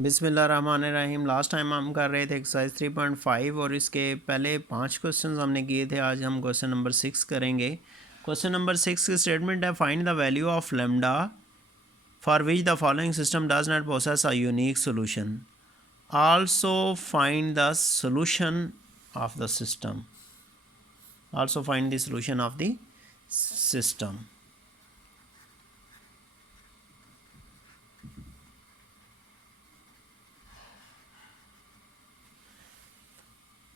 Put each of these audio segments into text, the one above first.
बिस्मिल्लाहिर्रहमानिर्रहीम। Last time हम कर रहे थे एक्सरसाइज 3.5 और इसके पहले 5 क्वेश्चंस हमने किए थे। आज हम क्वेश्चन नंबर 6 करेंगे। क्वेश्चन नंबर 6 की स्टेटमेंट है, find the value of lambda for which the following system does not possess a unique solution. Also find the solution of the system. Also find the solution of the system.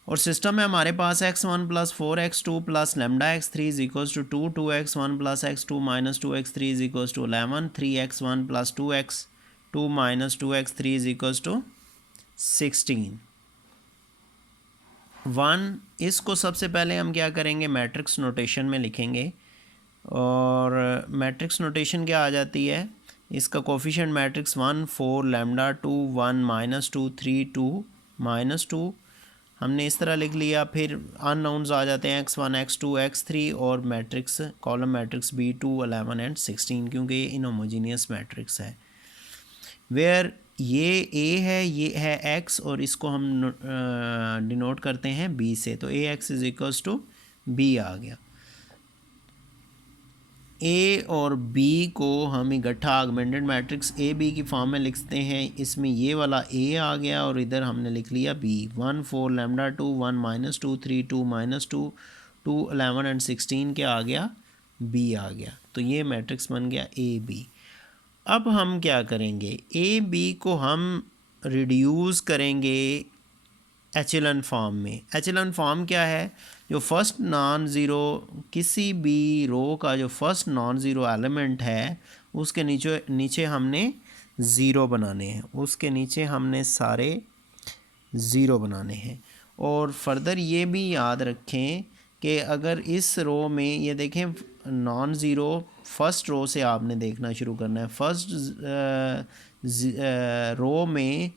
और system में हमारे पास x1 plus 4x2 plus lambda x3 is equals to 2x1 plus x2 minus 2x3 is equals to 11, 3x1 plus 2x2 minus 2x3 is equals to 16। 1 इसको सबसे पहले हम क्या करेंगे, मैट्रिक्स नोटेशन में लिखेंगे। और मैट्रिक्स नोटेशन क्या आ जाती है, इसका कोफिशिएंट मैट्रिक्स 1 4 लेमडा 2 1 माइनस 2 3 2 माइनस 2 हमने इस तरह लिख लिया। फिर अननोन्स आ जाते हैं x1 x2 x3 और matrix column matrix b2 11 and 16, क्योंकि ये इनहोमोजीनियस मैट्रिक्स है। वेयर ये a है, ये है x और इसको हम डिनोट करते हैं b से, तो ax is equals to b आ गया। ए और बी को हम इकट्ठा ऑगमेंटेड मैट्रिक्स ए बी की फॉर्म में लिखते हैं। इसमें ये वाला ए आ गया और इधर हमने लिख लिया बी। 1 4 लेमडा 2 1 माइनस 2 3 2 माइनस 2 2 11 एंड 16 क्या आ गया, बी आ गया। तो ये मैट्रिक्स बन गया ए बी। अब हम क्या करेंगे, ए बी को हम रिड्यूस करेंगे एचेलन फॉर्म में। एचेलन फॉर्म क्या है, जो फर्स्ट नॉन ज़ीरो, किसी भी रो का जो फर्स्ट नॉन ज़ीरो एलिमेंट है उसके नीचे हमने ज़ीरो बनाने हैं, उसके नीचे हमने सारे ज़ीरो बनाने हैं। और फर्दर ये भी याद रखें कि अगर इस रो में ये देखें नॉन ज़ीरो, फर्स्ट रो से आपने देखना शुरू करना है। फर्स्ट रो में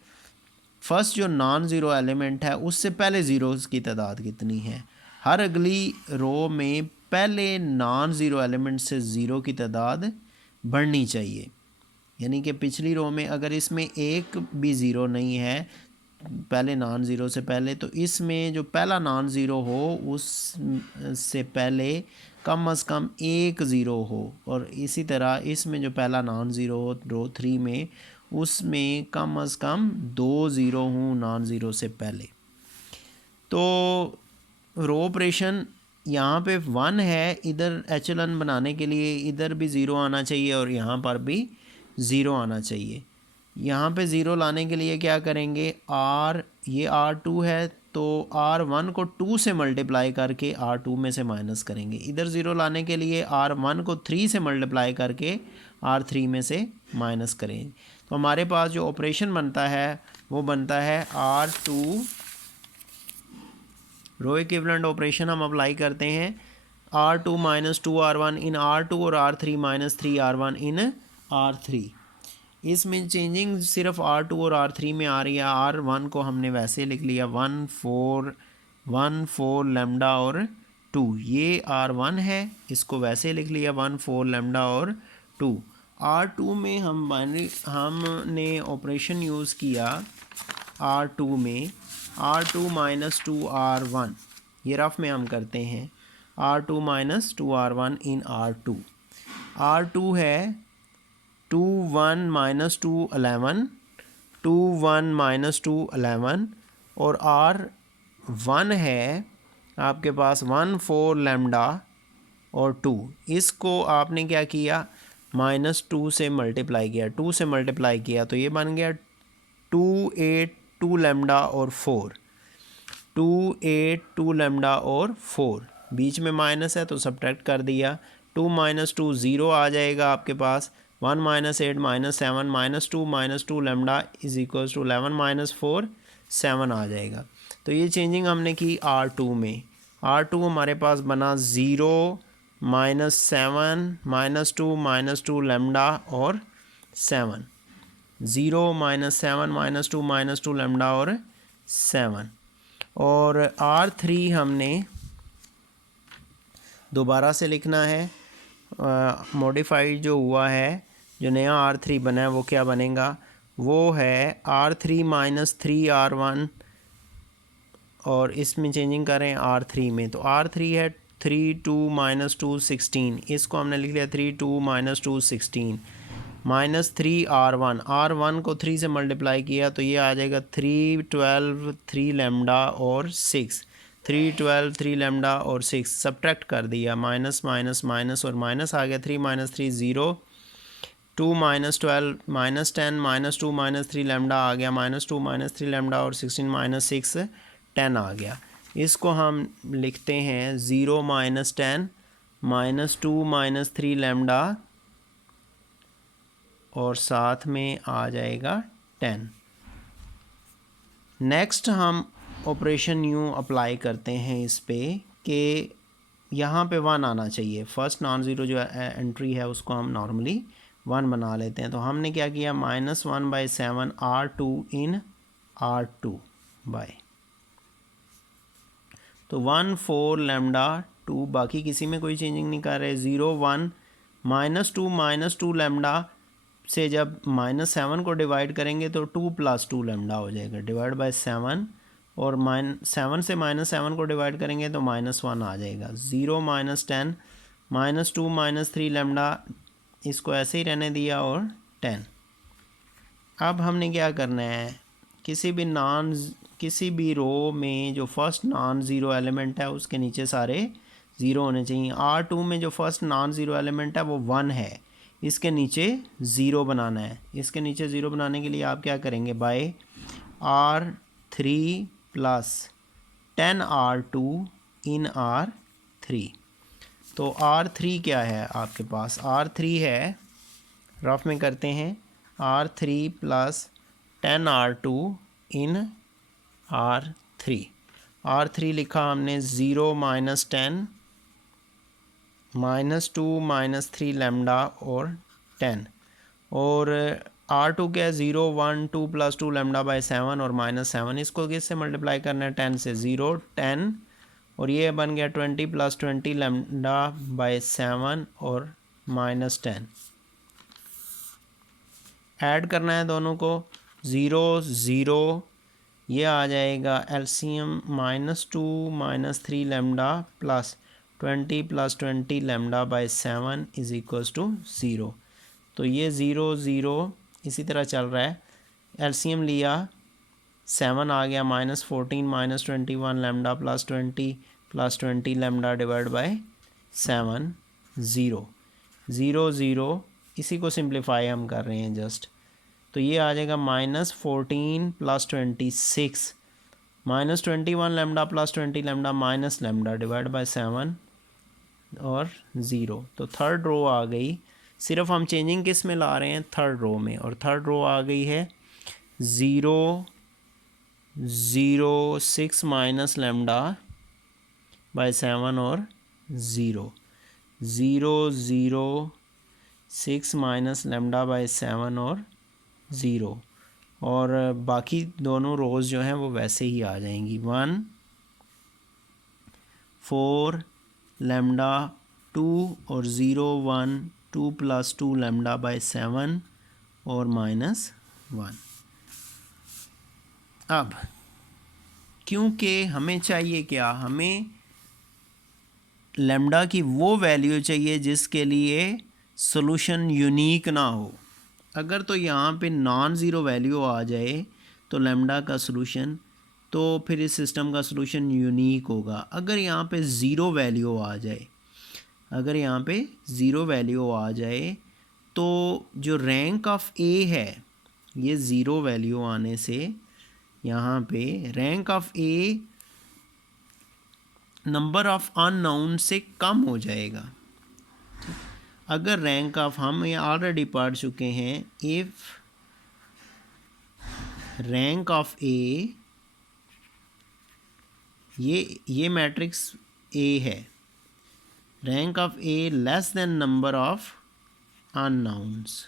फर्स्ट जो नॉन ज़ीरो एलिमेंट है उससे पहले ज़ीरोज़ की तादाद कितनी है। हर अगली रो में पहले नॉन ज़ीरो एलिमेंट से ज़ीरो की तादाद बढ़नी चाहिए। यानी कि पिछली रो में अगर इसमें एक भी ज़ीरो नहीं है पहले नॉन ज़ीरो से पहले, तो इसमें जो पहला नॉन ज़ीरो हो उस से पहले कम से कम एक ज़ीरो हो। और इसी तरह इसमें जो पहला नॉन ज़ीरो हो रो 3 में, उसमें कम से कम 2 ज़ीरो हों नॉन ज़ीरो से पहले। तो रो ऑपरेशन यहाँ पे 1 है, इधर एचेलन बनाने के लिए इधर भी ज़ीरो आना चाहिए और यहाँ पर भी ज़ीरो आना चाहिए। यहाँ पे ज़ीरो लाने के लिए क्या करेंगे, आर, ये R2 है तो R1 को 2 से मल्टीप्लाई करके R2 में से माइनस करेंगे। इधर ज़ीरो लाने के लिए R1 को 3 से मल्टीप्लाई करके R3 में से माइनस करें। तो हमारे पास जो ऑपरेशन बनता है वो बनता है R2 रो इक्विवेलेंट ऑपरेशन हम अप्लाई करते हैं। R2 माइनस 2R1 इन R2 और R3 माइनस 3R1 इन R3। इसमें चेंजिंग सिर्फ R2 और R3 में आ रही है। R1 को हमने वैसे लिख लिया 1 4 लेमडा और 2, ये R1 है, इसको वैसे लिख लिया 1 4 लेमडा और 2। R2 में हमने ऑपरेशन यूज़ किया R2 में R2 माइनस 2R1, ये रफ में हम करते हैं R2 माइनस 2R1 इन R2। R2 है 2 1 माइनस 2 11, 2 1 माइनस 2 11 और R1 है आपके पास 1 4 लेमडा और 2। इसको आपने क्या किया, माइनस 2 से मल्टीप्लाई किया, 2 से मल्टीप्लाई किया तो ये बन गया 2 8 2 लेमडा और 4, 2 8 2 लेमडा और 4। बीच में माइनस है तो सब्ट्रैक्ट कर दिया। 2 माइनस 2 ज़ीरो आ जाएगा आपके पास। 1 minus 8 minus 7 minus 2 lambda is equals to 11 minus 4 7 आ जाएगा। तो ये चेंजिंग हमने की R2 में। R2 हमारे पास बना 0 माइनस 7 माइनस 2 लेमडा और 7, 0 माइनस 7 माइनस 2 लेमडा और 7। और R3 हमने दोबारा से लिखना है। मॉडिफाइड जो हुआ है, जो नया R3 बना है वो क्या बनेगा, वो है R3 माइनस 3R1 और इसमें चेंजिंग करें R3 में, तो R3 है 3 2 माइनस 2 16, इसको हमने लिख लिया 3 2 माइनस 2 16 माइनस 3R1 को 3 से मल्टीप्लाई किया तो ये आ जाएगा 3 12 3 लेमडा और 6, 3 12 3 लेमडा और 6 सब्ट्रैक्ट कर दिया, माइनस माइनस माइनस और माइनस आ गया, 3 minus 3 0, 2 minus 12 minus 10 minus 2 minus 3 lambda आ गया, माइनस 2 माइनस 3 लेमडा और 16 माइनस 6 10 आ गया। इसको हम लिखते हैं 0 माइनस 10 माइनस 2 माइनस 3 लेमडा और साथ में आ जाएगा 10। नेक्स्ट हम ऑपरेशन यूँ अप्लाई करते हैं इस पे कि यहाँ पे 1 आना चाहिए, फर्स्ट नॉन ज़ीरो जो एंट्री है उसको हम नॉर्मली 1 बना लेते हैं। तो हमने क्या किया, -1/7 R2 इन R2 बाय, तो 1 4 लेमडा 2, बाकी किसी में कोई चेंजिंग नहीं कर रहे, 0 1 -2 लेमडा से जब -7 को डिवाइड करेंगे तो 2 + 2 लेमडा हो जाएगा, डिवाइड बाय 7, और -7 से -7 को डिवाइड करेंगे तो -1 आ जाएगा, 0 -10 -2 -3 लेमडा, इसको ऐसे ही रहने दिया और 10। अब हमने क्या करना है, किसी भी रो में जो फर्स्ट नॉन ज़ीरो एलिमेंट है उसके नीचे सारे ज़ीरो होने चाहिए। R2 में जो फर्स्ट नॉन ज़ीरो एलिमेंट है वो 1 है, इसके नीचे ज़ीरो बनाना है। इसके नीचे ज़ीरो बनाने के लिए आप क्या करेंगे, बाय R3 प्लस 10 R2 इन R3। तो R3 क्या है आपके पास, R3 है, रफ में करते हैं, R3 प्लस 10 R2 इन R3। R3 लिखा हमने 0 -10 -2 -3 लेमडा और 10, और R2 क्या है, 0 1 2 + 2 लेमडा बाय 7 और -7, इसको किससे मल्टीप्लाई करना है, 10 से, 0 10 और ये बन गया 20 + 20 लेमडा बाय 7 और -10। ऐड करना है दोनों को, 0 0, ये आ जाएगा LCM -2 -3 lambda plus 20 + 20 lambda by 7 is equals to 0। तो ये 0 0 इसी तरह चल रहा है, एलसीएम लिया 7 आ गया, -14 -21 lambda plus 20 + 20 lambda divide by 7 0 0 0, इसी को सिंप्लीफाई हम कर रहे हैं जस्ट, तो ये आ जाएगा -14 + 26 -21 lambda plus 20 lambda minus lambda divide by 7 और 0। तो थर्ड रो आ गई, सिर्फ हम चेंजिंग किस में ला रहे हैं, थर्ड रो में, और थर्ड रो आ गई है 0 0 6 माइनस लेमडा बाय 7 और 0 0 0 6 माइनस लेमडा बाय 7 और 0, और बाकी दोनों रोज़ जो हैं वो वैसे ही आ जाएंगी, 1 4 लेमडा 2 और 0 1 2 + 2 लेमडा बाय 7 और -1। अब क्योंकि हमें चाहिए क्या, हमें लेमडा की वो वैल्यू चाहिए जिसके लिए सॉल्यूशन यूनिक ना हो। अगर तो यहाँ पे नॉन ज़ीरो वैल्यू आ जाए तो लेमडा का सॉल्यूशन, तो फिर इस सिस्टम का सॉल्यूशन यूनिक होगा। अगर यहाँ पे ज़ीरो वैल्यू आ जाए, अगर यहाँ पे ज़ीरो वैल्यू आ जाए तो जो रैंक ऑफ ए है, ये ज़ीरो वैल्यू आने से यहाँ पे rank of A number of unknown से कम हो जाएगा। अगर रैंक ऑफ, हम ये ऑलरेडी पढ़ चुके हैं, इफ़ रैंक ऑफ ए, ये मैट्रिक्स ए है, rank of A less than number of unknowns,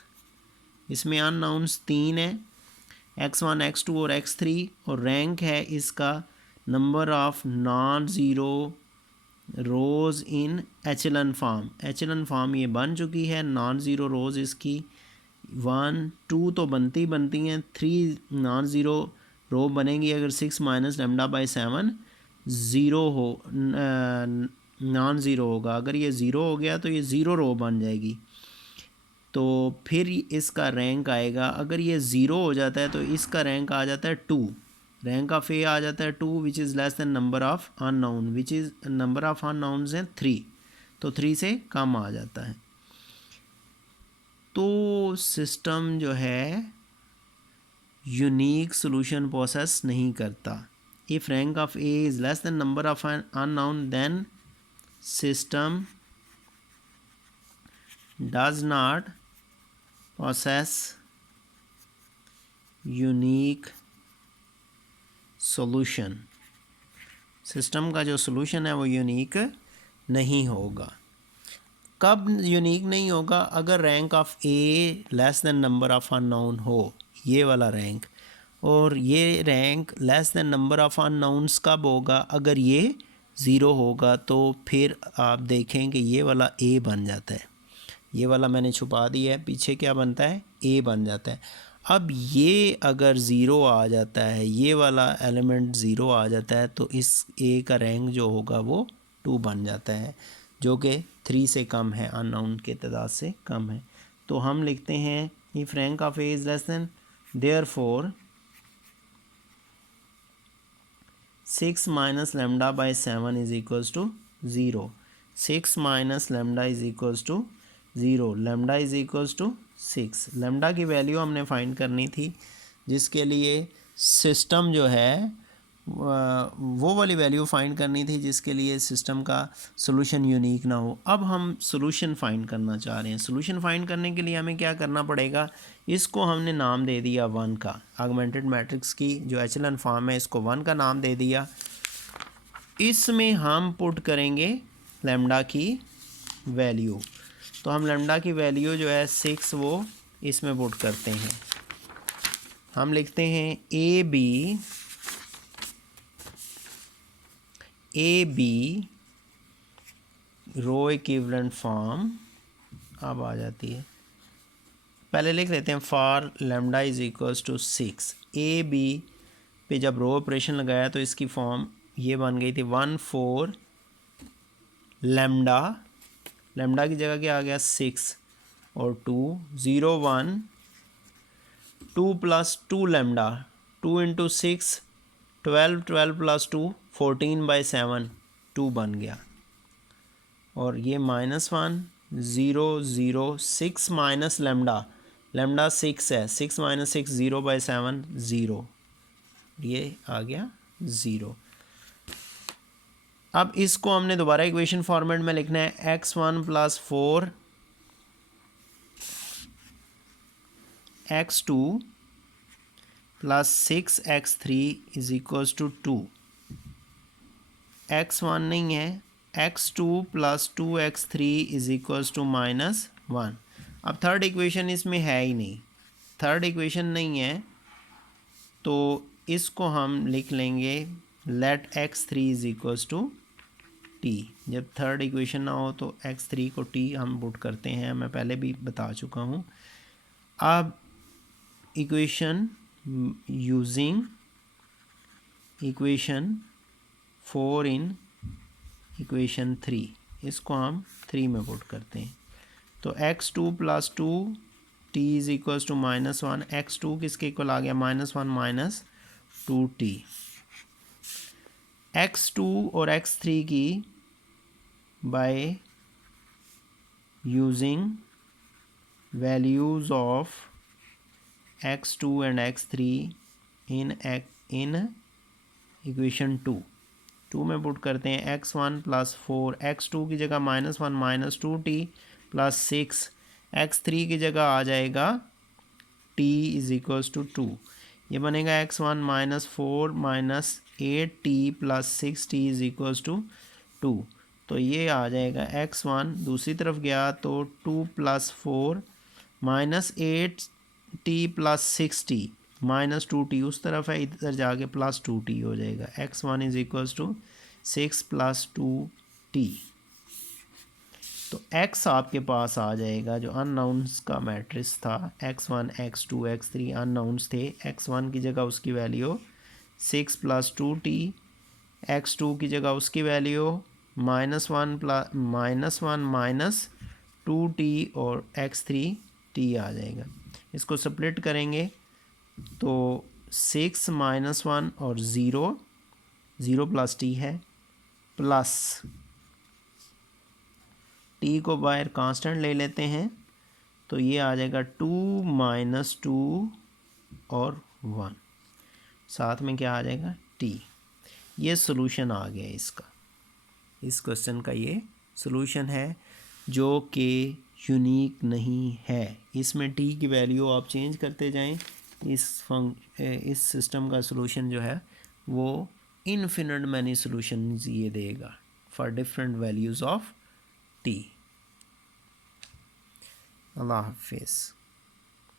इसमें अननाउंस 3 है, x1 x2 और x3, और रैंक है इसका number of non zero rows in echelon form. Echelon form ये बन चुकी है, नॉन ज़ीरो रोज़ इसकी 1 2 तो बनती हैं, 3 नॉन ज़ीरो रो बनेगी अगर 6 माइनस लेमडा बाई 7 ज़ीरो हो, नॉन ज़ीरो होगा। अगर ये ज़ीरो हो गया तो ये ज़ीरो रो बन जाएगी, तो फिर इसका रैंक आएगा, अगर ये ज़ीरो हो जाता है तो इसका रैंक आ जाता है 2, रैंक ऑफ ए आ जाता है 2 which is less than number of unknown, which is number of unknowns हैं 3, तो 3 से कम आ जाता है। तो सिस्टम जो है यूनिक सॉल्यूशन प्रोसेस नहीं करता। If rank of A is less than number of unknown then system does not process unique solution. System का जो सॉल्यूशन है वो यूनिक नहीं होगा। कब यूनिक नहीं होगा? अगर rank of A less than number of unknown हो, ये वाला रैंक, और ये rank less than number of unknowns कब होगा? अगर ये ज़ीरो होगा तो फिर आप देखें कि ये वाला ए बन जाता है, ये वाला मैंने छुपा दिया है, पीछे क्या बनता है? ए बन जाता है। अब ये अगर ज़ीरो आ जाता है, ये वाला एलिमेंट ज़ीरो आ जाता है, तो इस ए का रैंक जो होगा वो 2 बन जाता है, जो कि 3 से कम है, अननोन के तादाद से कम है। तो हम लिखते हैं if rank of A is less than, therefore 6 minus lambda by 7 is equals to 0। 6 minus lambda is equals to 0, lambda is equals to 6। Lambda की वैल्यू हमने फाइंड करनी थी, जिसके लिए सिस्टम जो है वो वाली वैल्यू फाइंड करनी थी जिसके लिए सिस्टम का सॉल्यूशन यूनिक ना हो। अब हम सॉल्यूशन फाइंड करना चाह रहे हैं। सॉल्यूशन फाइंड करने के लिए हमें क्या करना पड़ेगा? इसको हमने नाम दे दिया 1 का, ऑगमेंटेड मैट्रिक्स की जो एचेलॉन फॉर्म है इसको 1 का नाम दे दिया। इसमें हम पुट करेंगे लेमडा की वैल्यू, तो हम लेमडा की वैल्यू जो है 6 वो इसमें पुट करते हैं। हम लिखते हैं A B row equivalent form अब आ जाती है। पहले लिख लेते हैं for lambda is equals to 6। A B पे जब रो ऑपरेशन लगाया तो इसकी फॉर्म ये बन गई थी 1 4 लेमडा, लेमडा की जगह क्या आ गया 6 और 2 0 1 2 plus 2 lambda, 2 into 6 12, 12 plus 2 14 by 7 2 बन गया, और ये -1 0 0 6 माइनस लेमडा, लेमडा 6 है, 6 माइनस 6 0 बाई 7 0, ये आ गया 0। अब इसको हमने दोबारा इक्वेशन फॉर्मेट में लिखना है x1 plus 4 x2 plus 6 x3 is equals to 2। x1 नहीं है, x2 plus 2x3 is equals to -1। अब थर्ड इक्वेशन इसमें है ही नहीं, थर्ड इक्वेशन नहीं है, तो इसको हम लिख लेंगे let x3 is equals to t। जब थर्ड इक्वेशन ना हो तो x3 को t हम पुट करते हैं, मैं पहले भी बता चुका हूँ। अब equation using equation 4 in equation 3, इसको हम 3 में पुट करते हैं। तो x2 plus 2 t is equals to -1, x2 किसके इक्वल आ गया -1 -2t। x2 और x3 की by using values of x2 and x3 in equation 2 में पुट करते हैं x1 प्लस 4, x2 की जगह -1 -2t प्लस 6, x3 की जगह आ जाएगा t इज़ इक्वल्स टू 2। ये बनेगा x1 -4 -8t plus 6t is equals to 2। तो ये आ जाएगा x1, दूसरी तरफ गया तो 2 plus 4 -8t plus 6t -2t उस तरफ है, इधर जाके प्लस 2t हो जाएगा। x1 is equals to 6 plus 2t। तो x आपके पास आ जाएगा, जो अननाउंस का मैट्रिक्स था x1 x2 x3 अननाउंस थे, x1 की जगह उसकी वैल्यू 6 + 2t, x2 की जगह उसकी वैल्यू -1 - 2t और x3 t आ जाएगा। इसको स्प्लिट करेंगे तो 6 - 1 और 0 + t है, प्लस t को बाहर कांस्टेंट ले लेते हैं तो ये आ जाएगा 2 - 2 और 1, साथ में क्या आ जाएगा t। ये सॉल्यूशन आ गया इसका, इस क्वेश्चन का ये सॉल्यूशन है जो कि यूनिक नहीं है। इसमें t की वैल्यू आप चेंज करते जाएं, इस सिस्टम का सॉल्यूशन जो है वो इनफिनिट मैनी सॉल्यूशंस ये देगा for different values of t। अल्लाह हाफिज़।